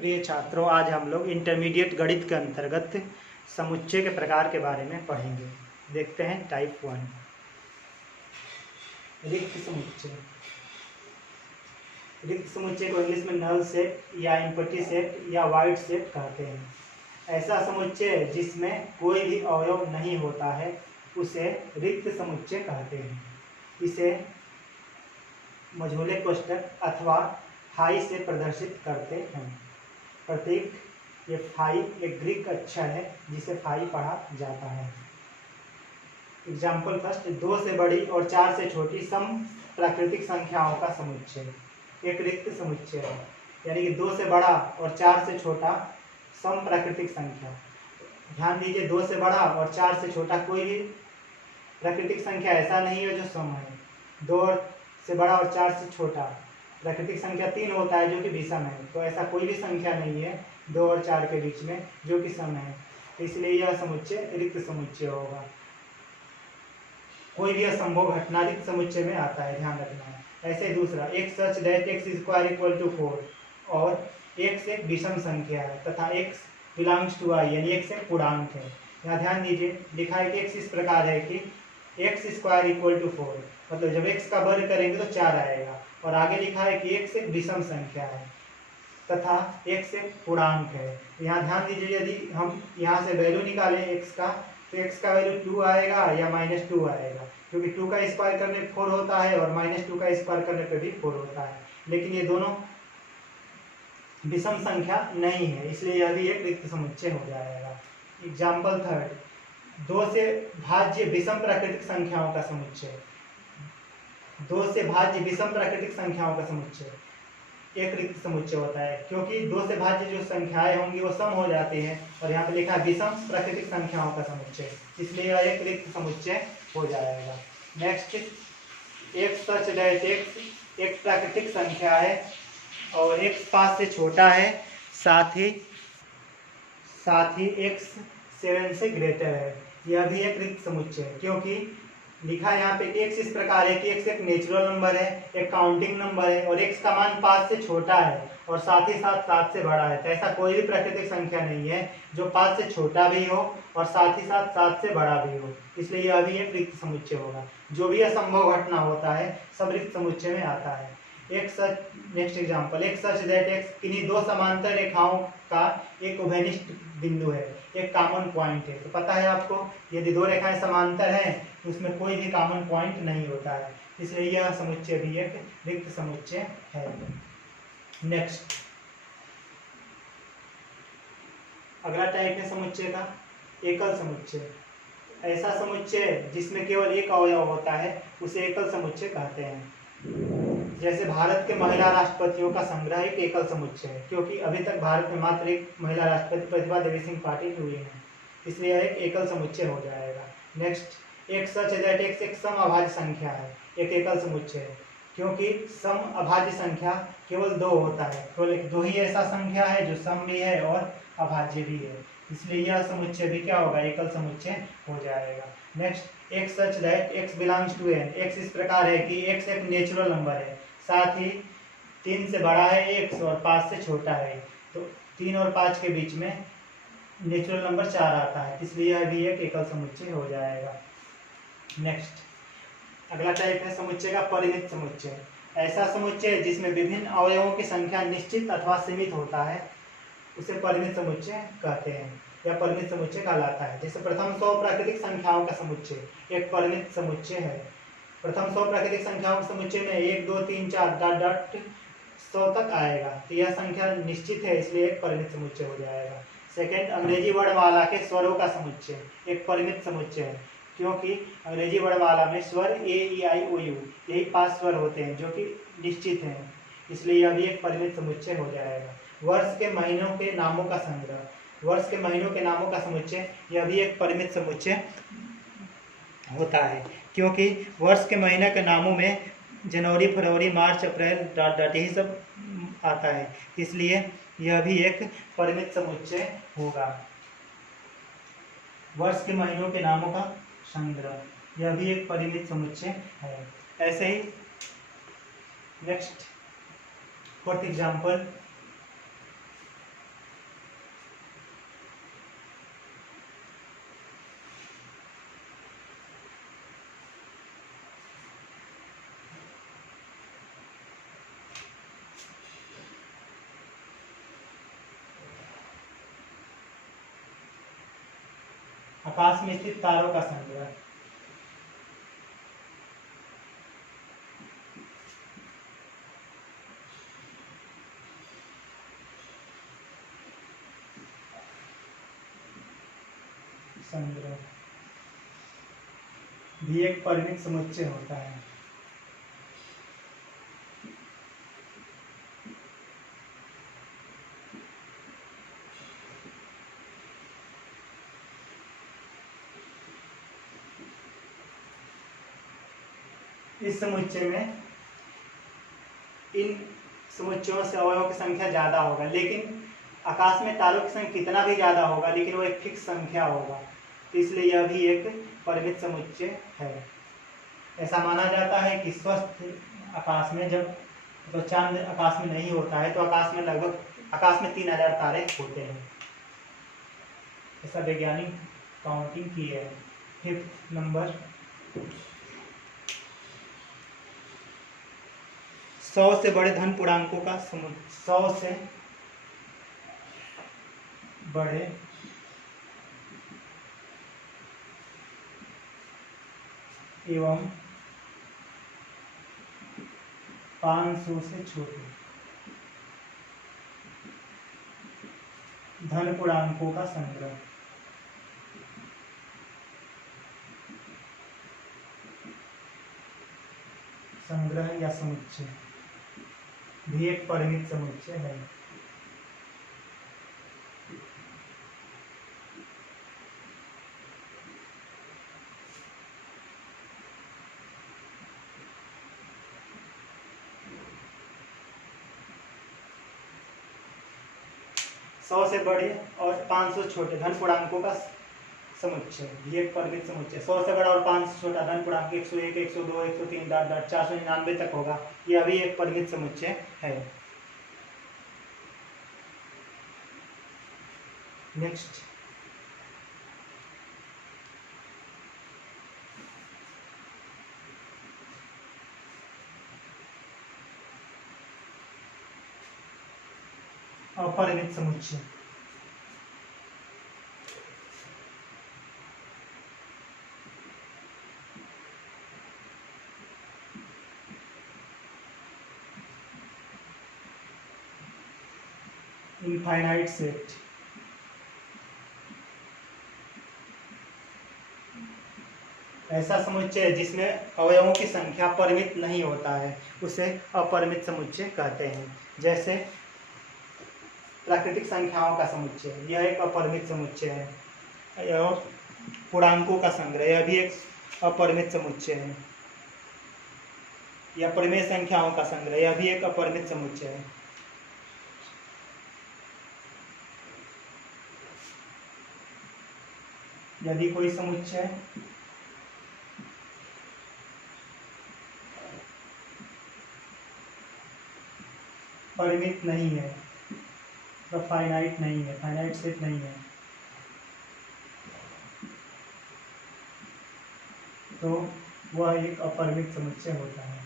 प्रिय छात्रों, आज हम लोग इंटरमीडिएट गणित के अंतर्गत समुच्चय के प्रकार के बारे में पढ़ेंगे। देखते हैं टाइप 1 रिक्त समुच्चय। रिक्त समुच्चय को इंग्लिश में नल सेट या एम्प्टी सेट या वाइड सेट कहते हैं। ऐसा समुच्चय जिसमें कोई भी अवयव नहीं होता है उसे रिक्त समुच्चय कहते हैं। इसे मझोले कोष्ठक अथवा फाई से प्रदर्शित करते हैं। प्रतीक ये फाई एक ग्रीक अक्षर है जिसे फाई पढ़ा जाता है। एग्जाम्पल फर्स्ट, 2 से बड़ी और 4 से छोटी सम प्राकृतिक संख्याओं का समुच्चय एक रिक्त समुच्चय है। यानी कि 2 से बड़ा और 4 से छोटा सम प्राकृतिक संख्या। ध्यान दीजिए, 2 से बड़ा और 4 से छोटा कोई भी प्राकृतिक संख्या ऐसा नहीं है जो सम है। 2 से बड़ा और 4 से छोटा प्राकृतिक संख्या 3 होता है जो कि विषम है। तो ऐसा कोई भी संख्या नहीं है 2 और 4 के बीच में जो कि सम है, इसलिए यह समुच्चय रिक्त समुच्चय होगा। कोई भी असंभव घटना रिक्त समुच्चय में आता है, ध्यान रखना है। ऐसे दूसरा, एक सच दैट x = 4 और x एक विषम संख्या है तथा x बिलोंग्स टू i यानी x एक पूर्णांक है। यहाँ ध्यान दीजिए, लिखा है कि x इस प्रकार है कि x² = 4, मतलब जब x का वर्ग करेंगे तो 4 आएगा। और आगे लिखा है कि x एक विषम संख्या है तथा x एक पूर्णांक है। यहाँ ध्यान दीजिए, यदि हम यहाँ से वैल्यू निकालें x का, तो x का वैल्यू 2 आएगा या -2 आएगा, क्योंकि 2 का स्क्वायर करने पर 4 होता है और -2 का स्क्वायर करने पर भी 4 होता है। लेकिन ये दोनों विषम संख्या नहीं है, इसलिए यह भी एक रिक्त समुच्चय हो जाएगा। एग्जाम्पल थर्ड, 2 से भाज्य विषम प्राकृतिक संख्याओं का समुच्चय। 2 से भाज्य विषम प्राकृतिक संख्याओं का समुच्चय एक रिक्त समुच्चय होता है, क्योंकि 2 से भाज्य जो संख्याएं होंगी वो सम हो जाती हैं। और यहाँ पे लिखा है विषम प्राकृतिक संख्याओं का समुच्चय, इसलिए यह एक रिक्त समुच्चय हो जाएगा। नेक्स्ट, एक सच दैट x एक प्राकृतिक संख्या है और x 5 से छोटा है, साथ ही x 7 से ग्रेटर है। यह भी एक रिक्त समुच्चय है, क्योंकि लिखा है यहाँ पे x इस प्रकार है कि x एक नेचुरल नंबर है, एक काउंटिंग नंबर है और x का मान 5 से छोटा है और साथ ही साथ 7 से बड़ा है। तो ऐसा कोई भी प्राकृतिक संख्या नहीं है जो 5 से छोटा भी हो और साथ ही साथ 7 से बड़ा भी हो, इसलिए यह भी एक रिक्त समुच्चय होगा। जो भी असंभव घटना होता है सब रिक्त समुच्चय में आता है। एक सच, नेक्स्ट एग्जांपल, एक सच दैट x किन्हीं 2 समांतर रेखाओं का एक उभयनिष्ठ बिंदु है, एक कॉमन पॉइंट है। तो पता है आपको, यदि 2 रेखाएं समांतर हैं तो उसमें कोई भी कॉमन पॉइंट नहीं होता है, इसलिए यह समुच्चय भी एक रिक्त समुच्चय है। नेक्स्ट, अगला टाइप है समुच्चय का एकल समुच्चय। ऐसा समुच्चय जिसमें केवल एक अवयव होता है उसे एकल समुच्चय कहते हैं। जैसे भारत के महिला राष्ट्रपतियों का संग्रह एक एकल समुच्चय है, क्योंकि अभी तक भारत में मात्र एक महिला राष्ट्रपति प्रतिभा देवी सिंह पाटिल हुई है, इसलिए यह एक एकल समुच्चय हो जाएगा। नेक्स्ट, एक सच दैट x एक सम अभाज्य संख्या है, एक एकल समुच्चय है, क्योंकि सम अभाज्य संख्या केवल 2 होता है, केवल एक 2 ही ऐसा संख्या है जो सम भी है और अभाज्य भी है, इसलिए यह समुच्चय भी क्या होगा, एकल समुच्चय हो जाएगा। नेक्स्ट, एक सच that x belongs to n, x इस प्रकार है कि x एक नेचुरल नंबर है, साथ ही 3 से बड़ा है x और 5 से छोटा है, तो 3 और 5 के बीच में नेचुरल नंबर 4 आता है, इसलिए यह भी एक एकल समुच्चय हो जाएगा। नेक्स्ट, अगला टाइप है समुच्चय का परिमित समुच्चय। ऐसा समुच्चय जिसमें विभिन्न अवयवों की संख्या निश्चित अथवा सीमित होता है उसे परिमित समुच्चय कहते हैं या परिमित समुच्चय कहलाता है। जैसे प्रथम 100 प्राकृतिक संख्याओं का समुच्चय एक परिमित समुच्चय है। प्रथम 100 प्राकृतिक संख्याओं के समुच्चय में 1 2 3 4 100 तक आएगा, तो यह संख्या निश्चित है, इसलिए एक परिमित समुच्चय हो जाएगा। सेकेंड, अंग्रेजी वर्णमाला के स्वरों का समुच्चय एक परिमित समुच्चय है, क्योंकि अंग्रेजी वर्णमाला में स्वर ए ई आई ओ यू यही 5 स्वर होते हैं जो कि निश्चित हैं, इसलिए यह भी एक परिमित समुच्चय हो जाएगा। वर्ष के महीनों के नामों का संग्रह, वर्ष के महीनों के नामों का समुच्चय यह भी एक परिमित समुच्चय होता है, क्योंकि वर्ष के महीने के नामों में जनवरी फरवरी मार्च अप्रैल यही सब आता है, इसलिए यह भी एक परिमित समुच्चय होगा। वर्ष के महीनों के नामों का संग्रह यह भी एक परिमित समुच्चय है। ऐसे ही नेक्स्ट, फोर्थ एग्जाम्पल, आकाश में स्थित तारों का संग्रह। संग्रह भी एक परिमित समुच्चय होता है। इस समुच्चय में इन समुच्चयों से अवयवों की संख्या ज्यादा होगा, लेकिन आकाश में तारों की संख्या कितना भी ज्यादा होगा, लेकिन वो एक फिक्स संख्या होगा, इसलिए यह भी एक परिमित समुच्चय है। ऐसा माना जाता है कि स्वस्थ आकाश में जब तो चांद आकाश में नहीं होता है तो आकाश में 3000 तारे होते हैं। ऐसा वैज्ञानिक काउंटिंग की है। 5th नंबर, 100 से बड़े धन पूर्णांकों का समुच्चय। 100 से बड़े एवं 500 से छोटे धन पूर्णांकों का संग्रह। संग्रह या समुच्चय भी एक परिमित समुच्चय है। सौ से बड़े और 500 छोटे धन पूर्णांकों का समुच्चय भी एक परिमित समुच्चय। 100 से बड़ा और 500 छोटा धन पूर्णांक 101, 102, 103, 499 तक होगा, यह भी एक परिमित समुच्चय है। नेक्स्ट, अपरिमित समुच्चय। इनफाइनाइट सेट ऐसा समुच्चय जिसमें अवयवों की संख्या परिमित नहीं होता है, उसे अपरिमित समुच्चय कहते हैं। जैसे प्राकृतिक संख्याओं का समुच्चय, यह एक अपरिमित समुच्चय है। यह पूर्णांकों का संग्रह, यह भी एक अपरिमित समुच्चय है। यह परिमेय संख्याओं का संग्रह, यह भी एक अपरिमित समुच्चय है। यदि कोई समुच्चय परिमित नहीं है, तो फाइनाइट नहीं है, फाइनाइट सेट नहीं है, तो वह एक अपरिमित समुच्चय होता है।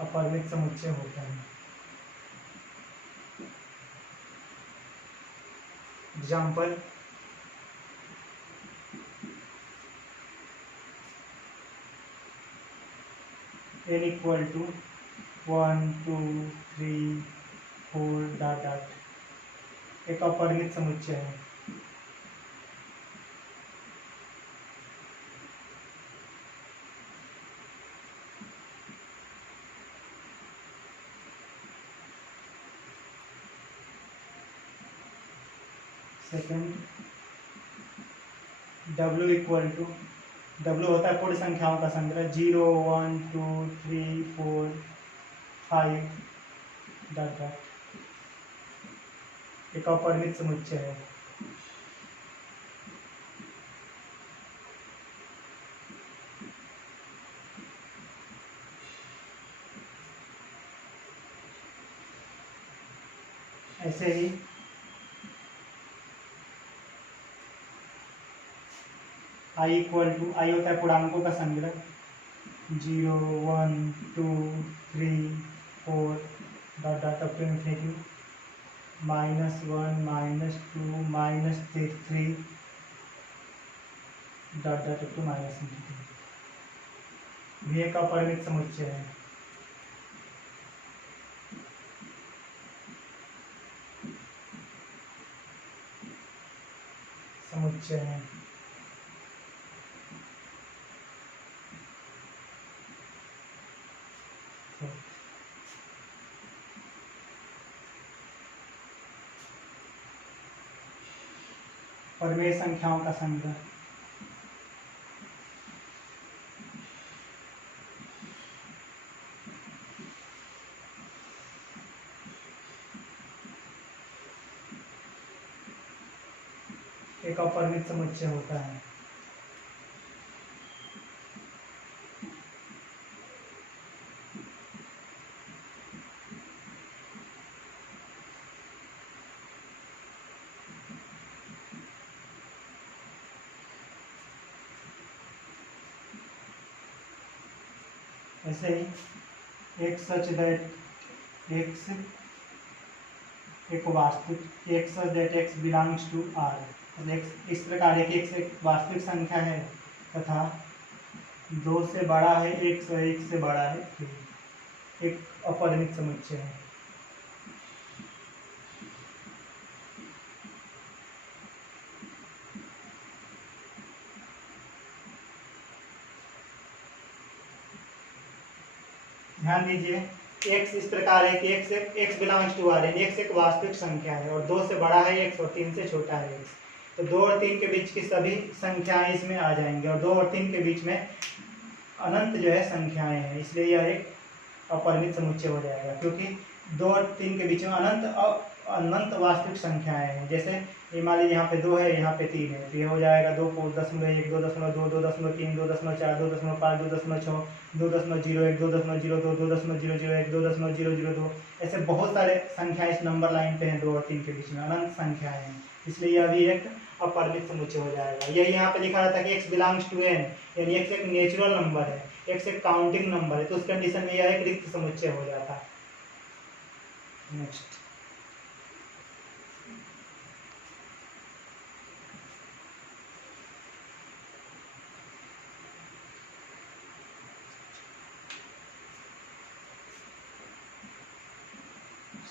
अपरिमित समुच्चय होता है। एग्जाम्पल, n इक्वल टू 1 2 3 4 ... एक अपरिमित समुच्चय है। Second, W equal to, W होता है पूर्ण संख्याओं का संग्रह, 0 1 2 3 4 5 ... एक अपरिमित समुच्चय है। ऐसे ही I इक्वल टू, I होता है पूर्णांकों का संग्रह, 0 1 2 3 4 dot dot up to infinity -1 -2 -3 dot dot up to -infinity. ये एक अपरिमित समुच्चय है। समुच्चय है। परिमेय संख्याओं का संग्रह। एक अपरिमित समुच्चय होता है। ऐसे ही एक सच दैट एक्स एक वास्तविक एक सच that x belongs to R. इस प्रकार एक वास्तविक संख्या है तथा 2 से बड़ा है 1 से 1 से बड़ा है 3, एक अपरिमित समुच्चय है। ध्यान दीजिए, x इस प्रकार है कि x बिलोंग्स टू आर, यानी x एक वास्तविक संख्या है और 2 से बड़ा है x और 3 से छोटा है x। तो 2 और 3 के बीच की सभी संख्याएं इसमें आ जाएंगी और 2 और 3 के बीच में अनंत जो है संख्याएं हैं, इसलिए यह एक अपरिमित समुच्चय हो जाएगा, क्योंकि 2 और 3 के बीच में अनंत वास्तविक संख्याएं हैं। जैसे ये मान लीजिए यहाँ पे 2 है, यहाँ पे 3 है, तो ये हो जाएगा 2.1 2.2 2.3 2.4 2.5 2.6 2.01 2.02 2.001 2.002। ऐसे बहुत सारे संख्या इस नंबर लाइन पे हैं 2 और 3 के बीच में, अनंत संख्याएं हैं, इसलिए यह भी एक अपरिमित समुच्चय हो जाएगा। यही यहाँ पे लिखा रहता है कि x बिलोंग्स टू n, यानी x एक नेचुरल नंबर है, x एक काउंटिंग नंबर है, तो उस कंडीशन में यह एक रिक्त समुच्चय हो जाता है। नेक्स्ट,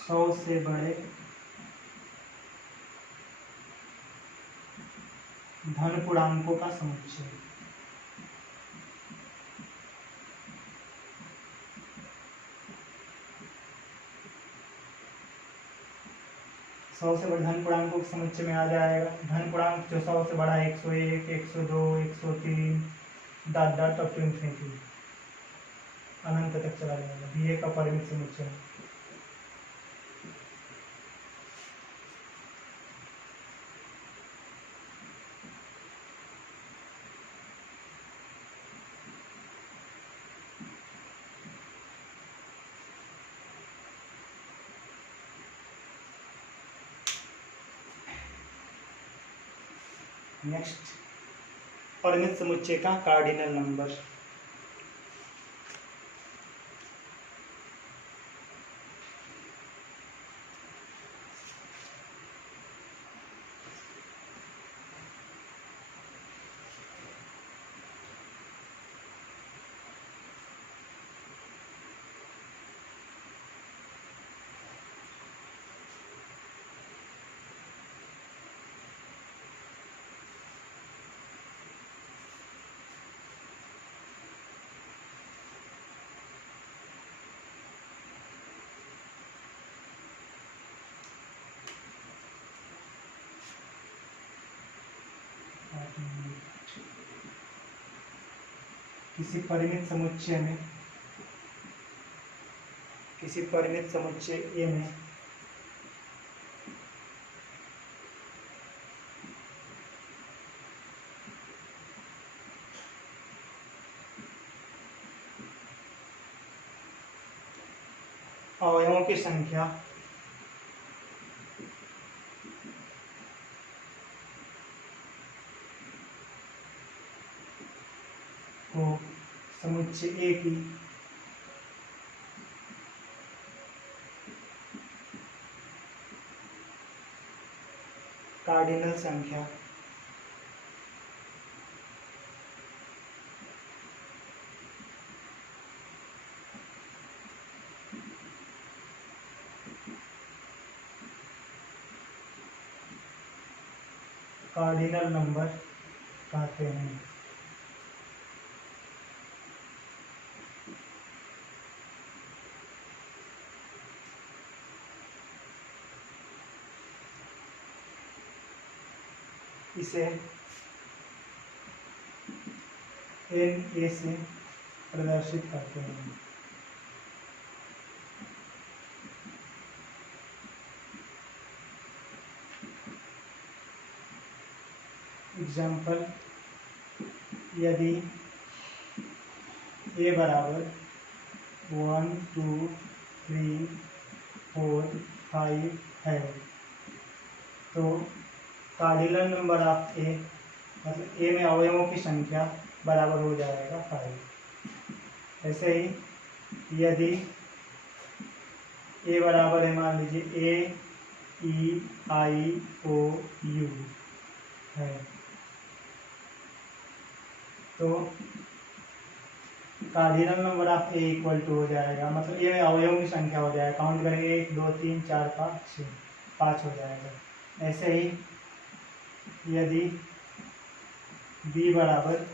सौ से बड़े धन पूर्णांकों का समुच्चय। सौ से बड़े धन पूर्णांकों के समुच्चय में आ जाएगा धन पूर्णांक जो 100 से बड़ा है 101 102 103 dot dot up to infinity, अनंत तक चला जाएगा। भी एक अपरिमित समुच्चय है। नेक्स्ट, परिमित समुच्चय का कार्डिनल नंबर। किसी परिमित समुच्चय में ए में अवयवों की संख्या को समुच्चय ए की कार्डिनल संख्या कार्डिनल नंबर कहते हैं। इसे एन ए से प्रदर्शित करते हैं। एग्जाम्पल, यदि ए बराबर 1 2 3 4 5 है तो कार्डिनल नंबर ऑफ ए मतलब ए में अवयवों की संख्या बराबर हो जाएगा 5। ऐसे ही यदि ए बराबर है, मान लीजिए ए ई आई ओ यू है, तो cardinal number of A equal to हो जाएगा, मतलब ए में अवयवों की संख्या हो जाएगा, काउंट करेंगे 1 2 3 4 5 6 5 हो जाएगा। ऐसे ही यदि बी बराबर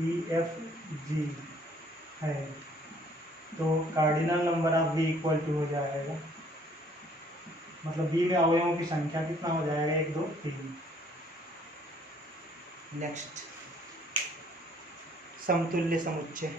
ई एफ जी है तो cardinal number of B equal to हो जाएगा, मतलब बी में अवयवों की संख्या कितना हो जाएगा 1 2 3। नेक्स्ट, समतुल्य समुच्चय।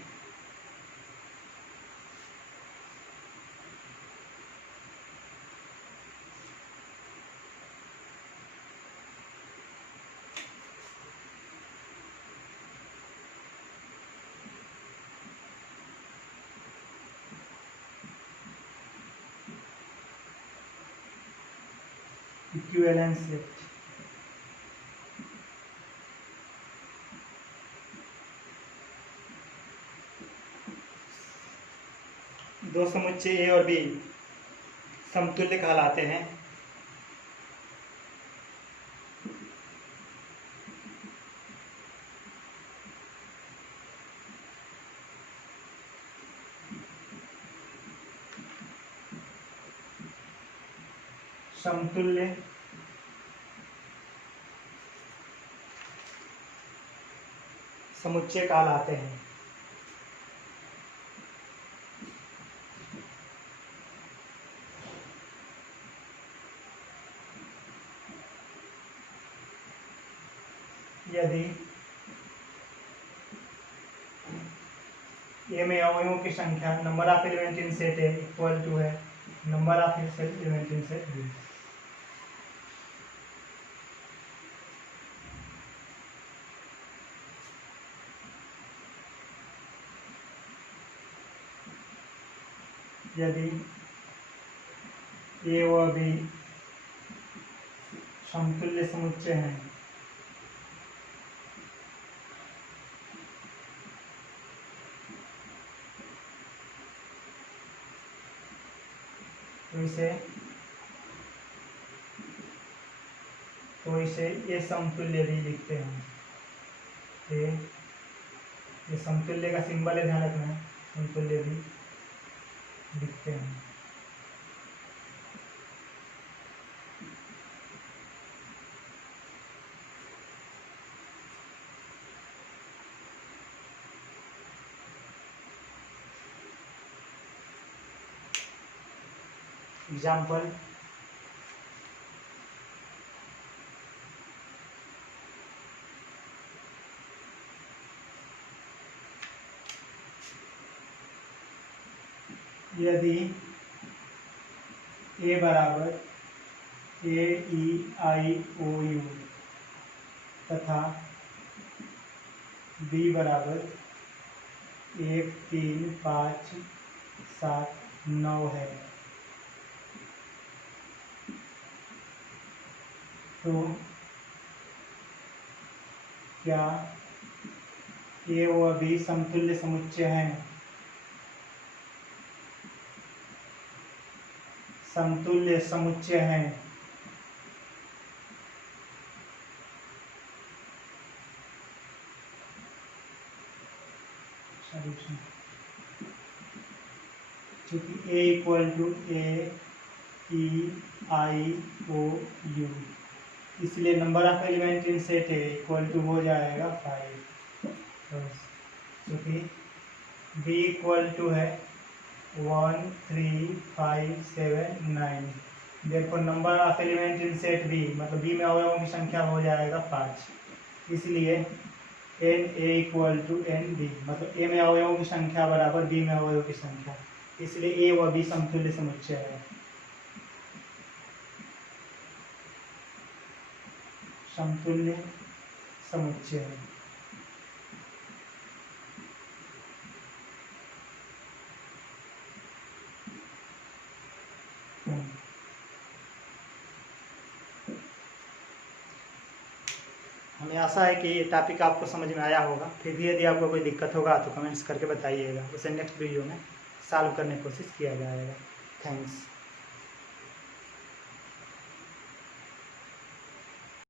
Equivalence set. दो समुच्चय ए और बी समतुल्य कहलाते हैं। समतुल्य समुच्चय कहलाते हैं। यदि ए में अवयवों की संख्या number of element in set A equal to है number of element in set B. यदि ए व बी समतुल्य समुच्चय हैं तो इसे ये समतुल्य भी लिखते हैं। ये समतुल्य का सिंबल है, ध्यान रखना है, समतुल्य भी लिखते हैं। एग्जाम्पल, यदि ए बराबर ए ई आई ओ यू तथा बी बराबर 1 3 5 7 9 है तो क्या ए व बी समतुल्य समुच्चय हैं, समतुल्य समुच्चय हैं। चूंकि A equal to A E I O U, इसलिए number of element in set A equal to हो जाएगा 5। क्योंकि बी इक्वल टू है 1 3 5 7 9, देखो number of element in set B मतलब बी में अवयवों की संख्या हो जाएगा 5, इसलिए n A equal to n B मतलब ए में अवयवों की संख्या बराबर बी में अवयवों की संख्या, इसलिए ए व बी समतुल्य समुच्चय है। समतुल्य समुच्चय है। हमें आशा है कि ये टॉपिक आपको समझ में आया होगा। फिर भी यदि आपको कोई दिक्कत होगा तो कमेंट्स करके बताइएगा, उसे नेक्स्ट वीडियो में सॉल्व करने की कोशिश किया जाएगा। थैंक्स।